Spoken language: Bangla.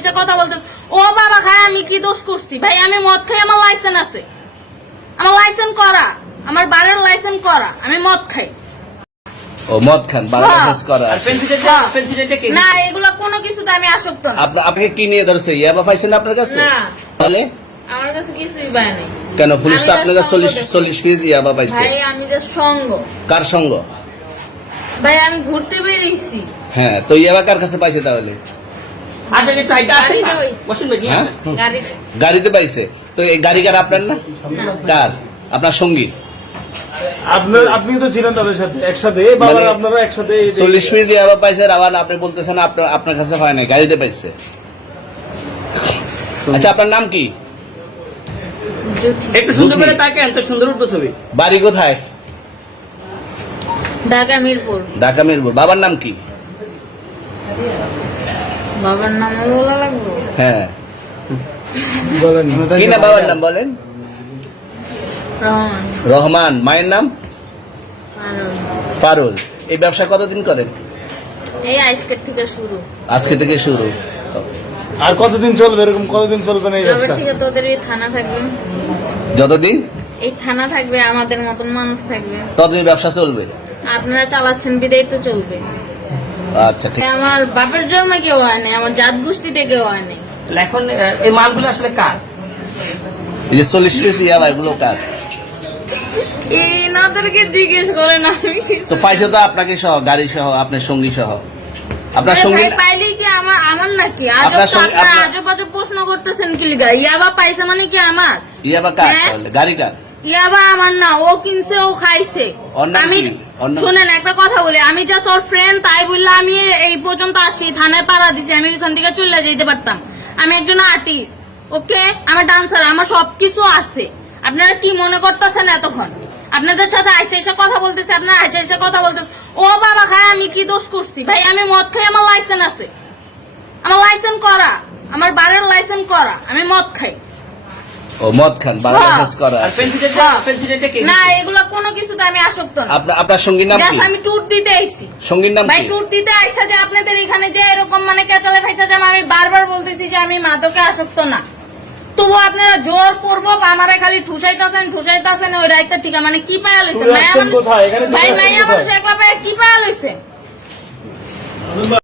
এসে কথা বলতে, ও বাবা খায়, আমি কি দোষ করছি ভাই? আমি মদ খাই, আমার লাইসেন্স আছে, আমার লাইসেন্স করা, আমার বারের লাইসেন্স করা, আমি মদ খাই। ও মদ খান, বারের লাইসেন্স করা। না, এগুলো কোনো কিছুতে আমি আসক্ত না। আপনাকে কি নিয়ে ধরছে? ইয়াবা পাইছেন আপনার কাছে? না, তাহলে আমার কাছে কিছুই পায় নাই। কেন পুলিশ তো আপনার কাছে 40 পিস ইয়াবা পাইছে? ভাই আমি যে সঙ্গ। কার সঙ্গ? ভাই আমি ঘুরতে বেরিয়েছি। হ্যাঁ, তো ইয়াবা কার কাছে পাইছে তাহলে? আসেন একটু হাইটা আসেন না। বসুন ভাই, নিয়ে হ্যাঁ? আসেন। গাড়িতে। গাড়িতে পাইছে। তো এই গাড়ি কার, আপনার না? কার? আপনার সঙ্গী? আপনি তো ছিলেন তাদের সাথে একসাথে, মানে আপনারা একসাথে 40 পিস ইয়াবা পাইছে, আবার আপনি বলতেছেন আপনার কাছে হয় না, গাড়িতে পাইছে। আচ্ছা, আপনার নাম কি? একটু সুন্দর করে তাকান, তো সুন্দর উঠবো ছবি। বাড়ি কোথায়? ঢাকা মিরপুর। ঢাকা মিরপুর। বাবার নাম কি? বাবার নাম বলা লাগবে? হ্যাঁ, বলেন কি না বাবার নাম বলেন? রহমান। রহমান। মায়ের নাম? পারুল। এই ব্যবসা কতদিন করেন? এই আজকের থেকে শুরু। আজকে থেকে শুরু। আর কতদিন চলবে? এরকম কতদিন চলবে না এই এবার ব্যবসা? থেকে তোদের এই থানা থাকবে, যতদিন এই থানা থাকবে, আমাদের মতন মানুষ থাকবে। ততদিন ব্যবসা চলবে। আপনারা চালাচ্ছেন বিদায় তো চলবে। আচ্ছা, ঠিক। আমার বাপের জন্মে কেউ হয় নাই, আমার জাত গোষ্ঠীতে কেউ হয় নাই। এখন এই মালগুলো আসলে কার? এই যে 40 পিস ইয়াবা, এগুলো কার? এই নাদেরকে জিজ্ঞেস করেন। আমি তো পাইছে তো আপনাকে সহ, গাড়ি সহ, আপনার সঙ্গী সহ। আপনার সঙ্গী পাইলে কি আমার নাকি? আপনার সঙ্গে- আপনারা আপনার- আজব আজব প্রশ্ন করতেছেন কি লিগা? ইয়াবা পাইছে মানে কি আমার? ইয়াবা কার হ্যাঁ? তাহলে? গাড়ি কার? ইয়াবা আমার না, ও কিনছে, ও খাইছে। ওর নাম আমি কি? ওর নাম- শুনেন একটা কথা বলি, আমি যা তোর ফ্রেন্ড তাই বললে আমি এই পর্যন্ত আসি, থানায় পাড়া দিছি, আমি ওইখান থেকে চলে যেতে পারতাম। আমি একজন আর্টিস্ট, ওকে, আমার ডান্সার, আমার সবকিছু আছে। আপনারা কি মনে করতেছেন এতক্ষণ? আপনাদের সাথে আইসা এসে কথা বলতেছে, আপনারা আইসা এসে কথা বলতেছে, ও বাবা খায়, আমি কি দোষ করছি ভাই? আমি মদ খাই, আমার লাইসেন্স আছে, আমার লাইসেন্স করা, আমার বারের লাইসেন্স করা, আমি মদ খাই। ও মদ খান, বারের লাইসেন্স করা। আর পেন্সিলটা কে? না, এগুলো কোনো কিছুতে আমি আসক্ত না। আপনার সঙ্গীর নাম কি? Just আমি ট্যুর দিতে আইছি। সঙ্গীর নাম ভাই কি? ট্যুর দিতে আইসা যে আপনাদের এখানে যে এরকম মানে কেচালে খাইসা যে আমি বারবার বলতেছি যে আমি মাদকে আসক্ত না, তবু আপনারা জোর করবো আমারে খালি ঠুসাইতাছেন ওই রাইতে ঠিক মানে কি পায়া লইছেন? কোথায়? এখানে ভাই মাইয়া কোথায়? মানুষ একলা পায়া কি পায়া লইছেন?